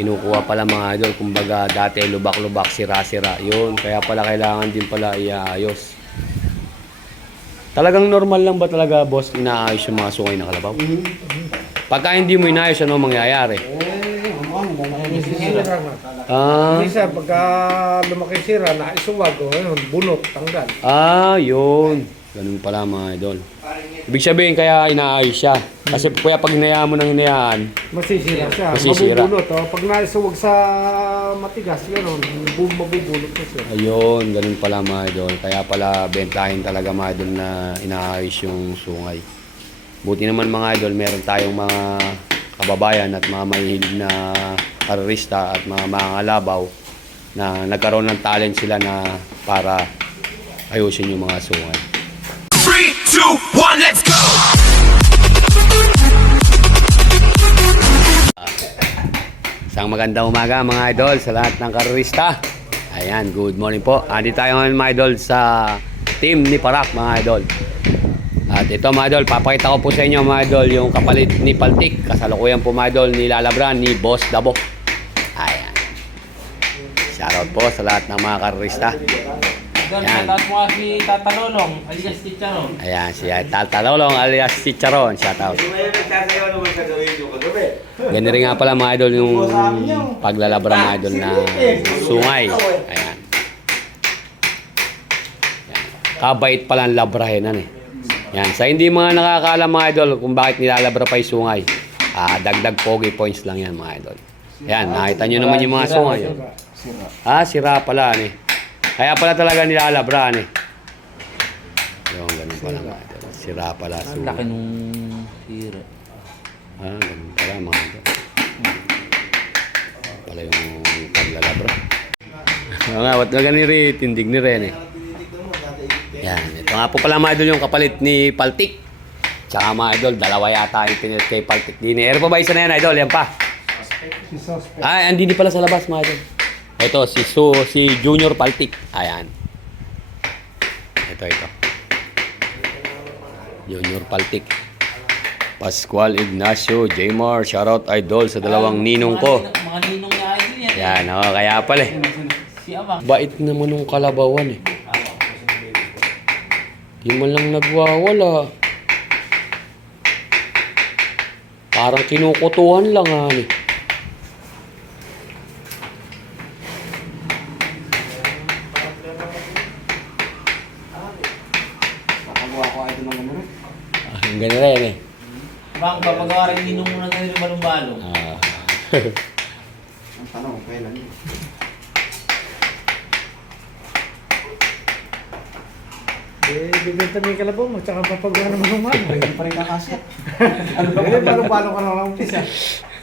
kinukuha pala mga idol. Kumbaga dati lubak-lubak, sira-sira. Yun, kaya pala kailangan din pala iayos. Talagang normal lang ba talaga, boss, inaayos yung mga sungay na kalabaw? Pagka hindi mo inayos, ano mangyayari? Minsan, pagka lumaki sira, naisuwag o bunot, tanggal. Yun. Ganun pala mga idol. Ibig sabihin kaya inaayos siya. Kasi kuya pag hinayaan mo ng hinayaan, Masisira siya. Masisira. Mabubunot. O. Pag naisuwag sa matigas, gano'n, mabubunot na siya. ayun, ganun pala mga idol. Kaya pala bentahin talaga mga idol na inaayos yung sungay. Buti naman mga idol, meron tayong mga kababayan at mga mahihilig na karerista at mga kalabaw na nagkaroon ng talent sila na para ayusin yung mga sungay. 3, 2, 1, let's go! Isang magandang umaga mga idol sa lahat ng karerista. Ayan, good morning po. Andito tayo ngayon mga idol sa team ni Parak mga idol. At ito mga idol, papakita ko po sa inyo mga idol yung kapalit ni Paltik. Kasalukuyan po mga idol ni Lalabran ni Boss Dabo. Ayan. Shoutout po sa lahat ng mga karerista. Ayan. Shoutout mo si Tata Lolong, alias Chicharon. Ayan, si Tata Lolong alias Chicharon. Shoutout. Ganyan rin nga pala mga idol yung paglalabra mga idol na sungay. Ayan. Kabait pala ang labrahenan eh. Yan. Sa hindi mga nakakaalam mga idol kung bakit nilalabra pa yung sungay. Dagdag pogi points lang yan mga idol. Yan, nakita nyo naman yung mga sungay. Sira pala eh. Kaya pala talaga nilalabra eh. Yung ganun pala mga idol. Sira pala Ang sungay. laki nung sira. Ganun pala mga idol. Pala yung paglalabra. Oo nga, ba't na ganun rin? Tindig ni Ren eh. Yan, ito nga po pala mga idol yung kapalit ni Paltik. Tsaka mga idol, dalawa yata yung pinilit kay Paltik din. Meron pa ba isa na yan idol? Yan pa. Si suspect. Andini pala sa labas mga idol. Ito, si Junior Paltik. Ayan. Ito. Junior Paltik. Pascual Ignacio, Jaymar, shoutout idol sa dalawang ninong ko. Mga ninong na idol yan. Yan, kaya pala eh. Si Amang. Bait naman ng kalabawan eh. Di man lang nagwawala. Parang kinukutuhan lang eh. Ang ganda rin eh. Bang, papagawa rin ninong muna tayo ng balong-balong. Ang tanong, kailan yun? Bibenta mo yung kalabaw mo, tsaka papagawa naman ng mano. Hindi pa rin kakasat. Balong-balong ka na lang umpisa.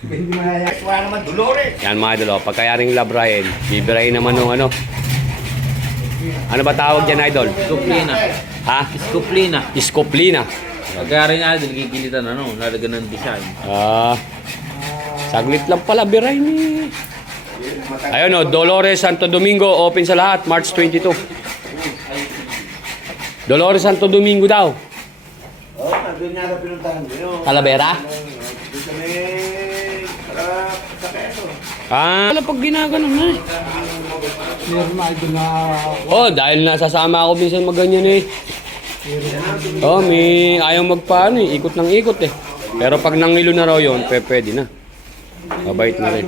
Hindi mayayak. Wala naman Dolores. Yan mga idol, pagkayaring labrahin, bibirahin naman ng ano. Ano ba tawag dyan idol? Skuplina. Ha? Skuplina. Iskoplina. Pagkaya rin idol, gigilitan nalagyan ng design. Saglit lang pala, birahin ni. Ayun Dolores Santo Domingo, open sa lahat, March 22. Dolores Santo Domingo daw. Doon nga na pinuntahan mo yun. Talavera? Doon kami, para sa peso. Wala pag ginaganon na eh. Meron na idol na... Dahil nasasama ako minsan magganyan eh. May ayaw magpaano eh, ikot ng ikot eh. Pero pag nangilo na raw yun, pwede na. Mabait na rin.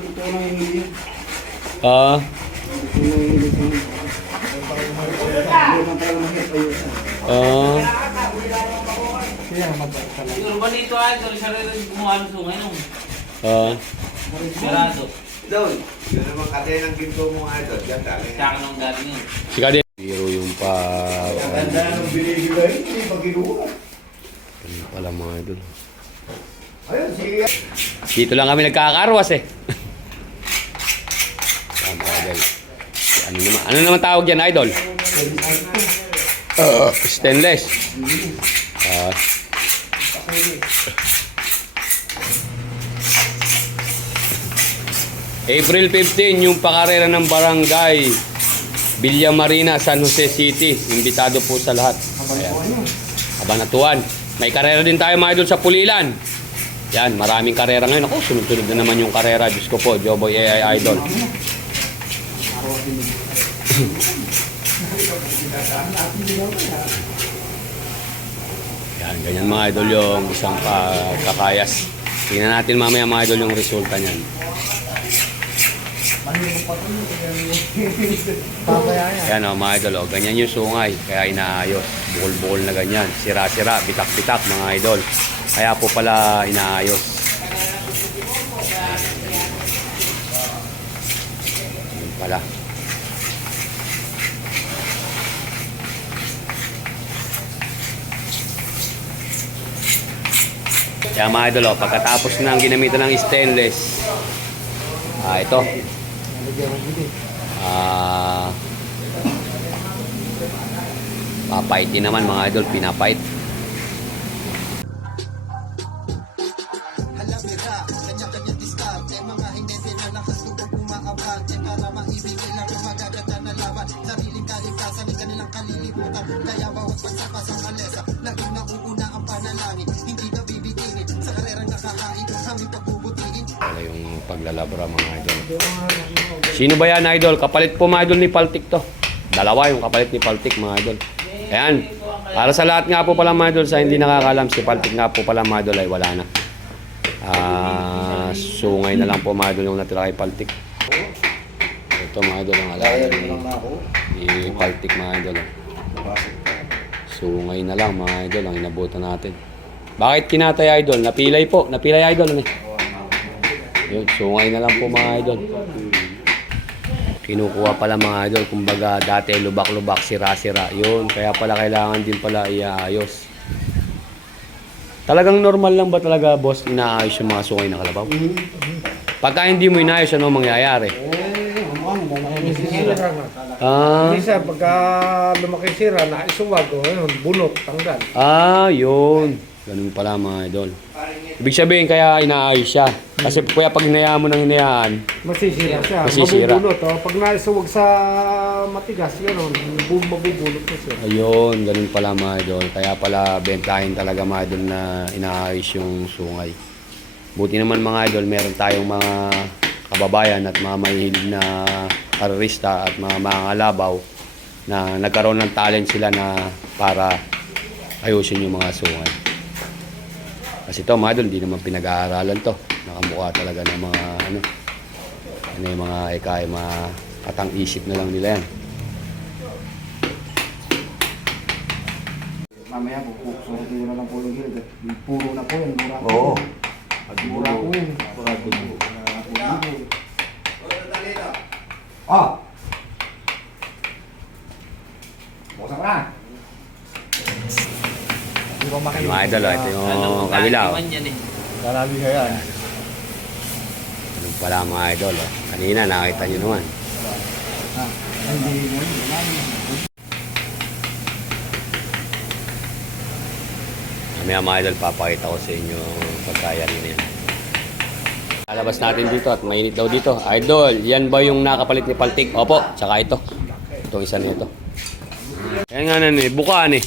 Siguro ba dito idol, siya rin gumawa ng sungay nung Mirado. Doon, yun naman kasi ng ginto mo idol. Diyan dali. Tsaka nung galing yun. Si Kadin. Biro yung pa... Ganda na nung binigay, hindi pa kinuha. Ano pala mga idol. Ayun, sige. Dito lang kami nagkakarwas eh. Ano naman tawag yan idol? Stainless. April 15, yung pakarera ng barangay Villa Marina, San Jose City. Imbitado po sa lahat. Ayan. Kabanatuan. May karera din tayo mga idol sa Pulilan. Yan, maraming karera ngayon. Ako, sunod-sunod na naman yung karera. Diyos ko po, Joboy AI Idol. Yan, ganyan mga idol yung isang kakayas. Tingnan natin mamaya mga idol yung resulta niyan. Yan o mga idol, ganyan yung sungay. Kaya inaayos. Bukol-bukol na ganyan. Sira-sira, bitak-bitak mga idol. Kaya po pala inaayos. Yan pala. Kaya mga idol, pagkatapos ng ginamitan ng stainless, ito. Papaitin naman mga idol, pinapait. Wala yung paglalabra mga idol. Sino ba yan idol? Kapalit po mga idol ni Paltik to. Dalawa yung kapalit ni Paltik mga idol. Ayan. Para sa lahat nga po pala mga idol, sa hindi nakakalam, si Paltik nga po pala mga idol ay wala na. Sungay na lang po mga idol yung natira kay Paltik. Ito mga idol ang alaala ni Paltik mga idol. Sungay na lang mga idol ang inabutan natin. Bakit kinatay idol? Napilay po. Napilay idol. Yun, sungay na lang po mga idol. Kinukuha pala mga idol. Kumbaga dati lubak-lubak, sira-sira. Yun, kaya pala kailangan din pala iaayos. Talagang normal lang ba talaga boss inaayos yung mga sungay na kalabaw? Pagka hindi mo inaayos, ano mangyayari? Minsan, pagka lumaki sira, naisuwag, bunot, tanggal. Yun. Ganun pala mga idol. Ibig sabihin kaya inaayos siya. Kasi kaya pag hinayaan mo ng hinayaan, Masisira siya. Masisira. Mabubulot. Pag naisuwag sa matigas, gano'n, mabubulot na siya. ayun, ganun pala mga idol. Kaya pala bentahin talaga mga idol na inaayos yung sungay. Buti naman mga idol, meron tayong mga kababayan at mga mahihilig na karerista at mga kalabaw na nagkaroon ng talent sila na para ayusin yung mga sungay. Kasi ito mga idol, hindi naman pinag-aaralan to. Nakamukha talaga ng mga yung mga mga katang isip na lang nila yan. Mamaya po, surutin mo na lang po yung gilid. Puro na po yan, mura po. Oo. Mura po yun. Buksan ka na. Yung mga idol, ito yung kabila. Lalabi ka yan. Ano pala mga idol. Kanina nakita nyo naman. Hindi mo. Mamaya mga idol, papakita ko sa inyo pagkaya nila yan. Lalabas natin dito at mainit daw dito. Idol, yan ba yung nakapalit ni Paltik? Opo, tsaka ito. Itong isa nito. Yan nga na bukaan eh.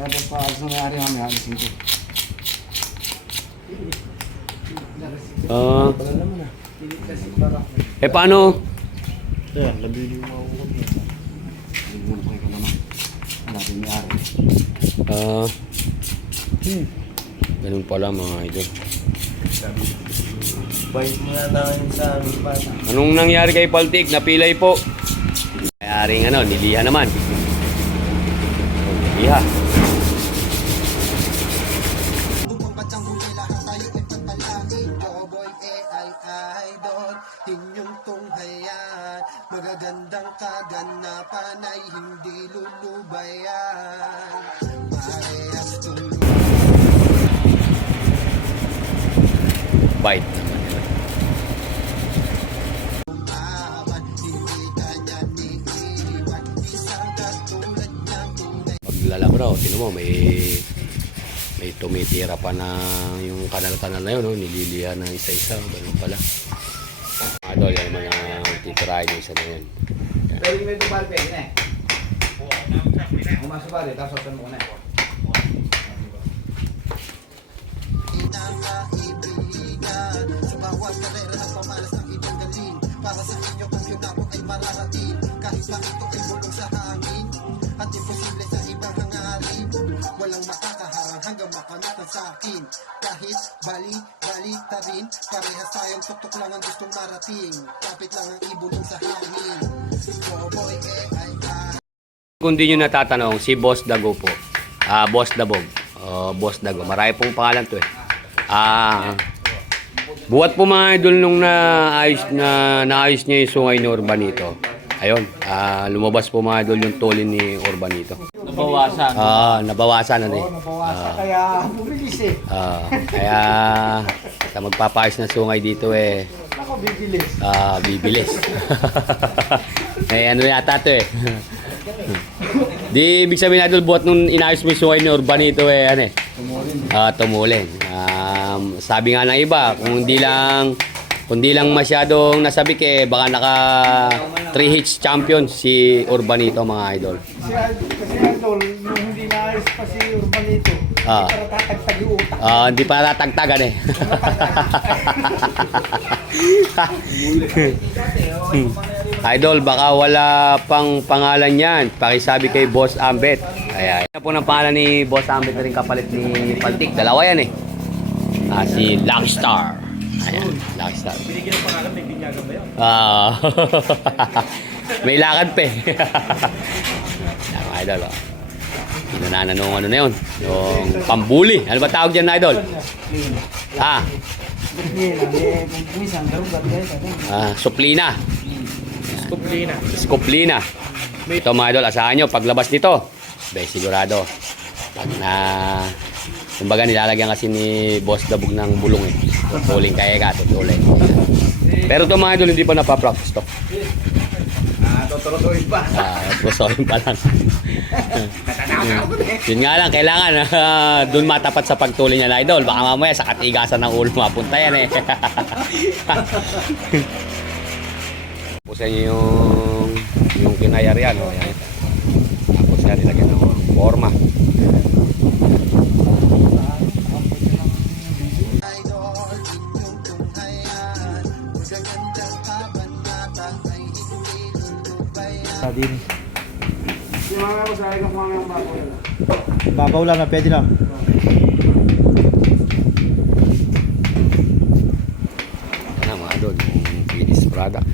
Tapos pa, sa nangyari kami, halisin ko. Paano? Kaya, labili mo ako kami. Libunan pa ka naman. Hanapin ni Ari. Ganun pala mga idol. Bayit mo na tayo sa lupa. Anong nangyari kay Paltik? Napilay po. Nangyari niliha naman. Niliha. Inyong tunghayan, magagandang kaganapan ay hindi lulubayan. Parehas kong Bite naman yun. lumaban, hindi kanya niiwan, isang katulad niyang tunay. Pag lalabra, tinan mo, may tumitira pa na yung kanal-kanal na yun, nililiha ng isa-isa. Ganun pala. Idol, yan naman ang titirahin yung isa na yun. Pero may tubal pa yun eh. Kung masubali, tapos asan mo na eh. Pinakaibig para sa inyo kampyonato ay mararating. Kahit pa ito ay bulong sa hangin at imposible sa ibang hangarin, walang makakaharang hanggang makamit ang sa akin. Kahit balik ta rin, parehas tayong tuktok lang ang gustong marating. Kapit lang ang ibulong sa hangin. Boboy ay Kung di nyo natatanong, si Boss Dago po. Boss Dabog. Boss Dago. Marami pong pangalan to eh. Buhat po mga idol nung naayos niya yung sungay ni Urbanito. Ayun, lumabas po mga idol yung tulin ni Urbanito. Nabawasan. Nabawasan ano eh. Nabawasan kaya bumilis eh. Kaya sa magpapayos ng sungay dito eh, Ako, bibilis. bibilis. Ano yata to eh. Di ibig sabihin idol, buhat nung inayos mo yung sungay ni Urbanito eh, ano eh. Tumulin. Sabi nga ng iba, kung di lang masyadong nasabik eh, baka naka 3 hits champion si Urbanito mga idol. Kasi idol, nung hindi naayos pa si Urbanito, para tatagtag yung utak. Hindi pa tatagtagan eh. Idol, baka wala pang pangalan yan. Pakisabi kay Boss Ambet. Ayan. Yan po ng pangalan ni Boss Ambet na rin kapalit ni Paltik. Dalawa yan eh. Si Lockstar. Ayan, Lockstar. Binigyan ng pangalan, may binyagan ba yun? May lakad pa eh. Yan mga idol. Yung nananong ano na yun. Yung pambuli. Ano ba tawag dyan na idol? Minsan, Suplina. Kumplina. Skoplina. Ito mga idol, asahan nyo, paglabas nito, sigurado. Pag kumbaga nilalagyan kasi ni Boss Dabog ng bulong eh. Tutuling kaya ka, tutuling. Pero ito mga idol, hindi pa napapractice to. Tuturutuin pa. Tuturutuin pa lang. Yun nga lang, kailangan dun matapat sa pagtuloy niya na idol. Baka mamaya sa katigasan ng ulo mapunta yan eh. Tapos yan yung kinayarian. Yan. Tapos yan nilagyan ng forma. idol, inyong tunghayan. Magagandang kabanata ay hindi lulubayan. Din. Yung mga ko sa akin kung mga bago yan. Babaw lang na, pwede na. Yan mga idol, yung finished product.